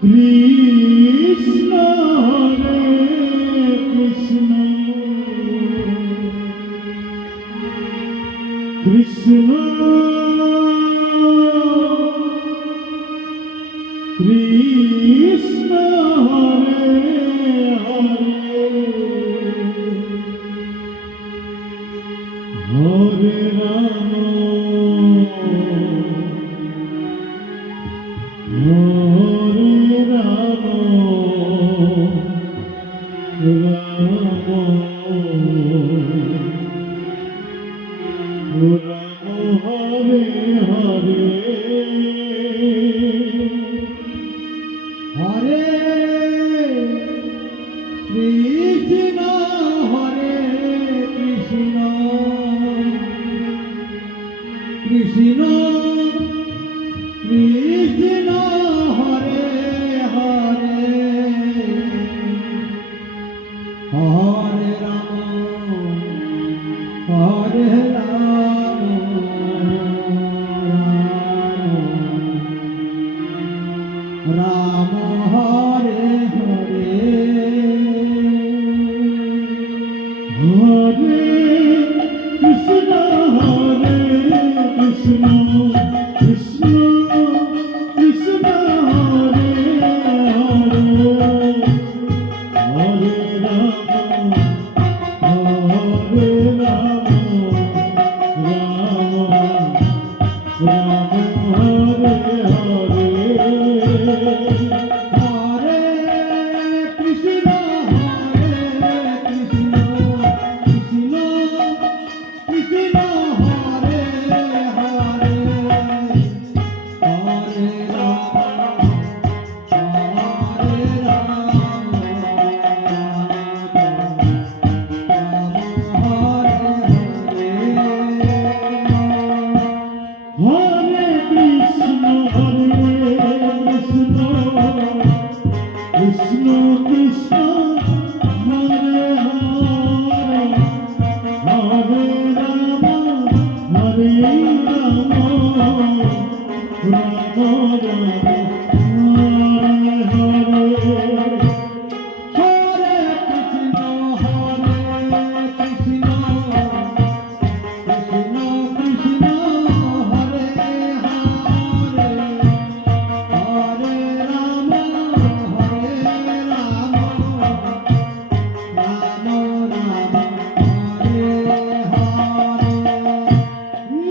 Krishna Hare Krishna Krishna Krishna Hare Hare Hare Ram Hare Ram Ram Ram Hare Hare Hare Krishna Hare Krishna Krishna Krishna Hare Hare Hare Ram Hare Ram Ram Hare Hare Hare Krishna Hare Krishna Krishna Krishna Hare Hare Hare Ram Hare Ram Ram Ram Hare Hare Hare Krishna Hare Krishna Krishna Krishna Hare Hare Hare Ram Hare Ram Hare Krishna Hare Krishna Krishna Krishna Hare Hare Hare Ram Hare Ram Ram Ram Hare Hare Hare Krishna Hare Krishna Krishna Krishna Hare Hare Hare Ram Hare Ram Ram Ram Hare Hare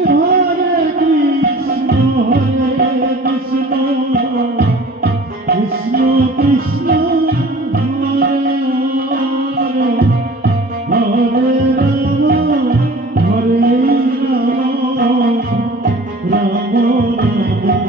Hare Krishna Hare Krishna Krishna Krishna Hare Hare Hare Ram Hare Ram Ram Ram Hare Hare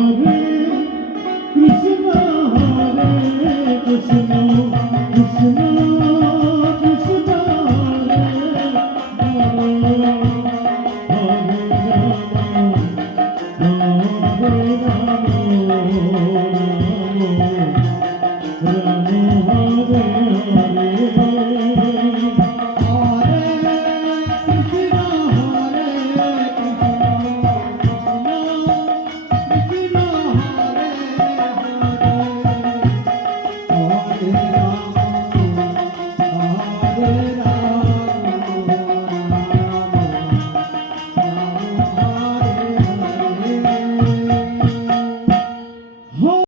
Hare Krishna Hare Krishna Krishna Krishna Hare Hare Hare Ram Hare Ram Rama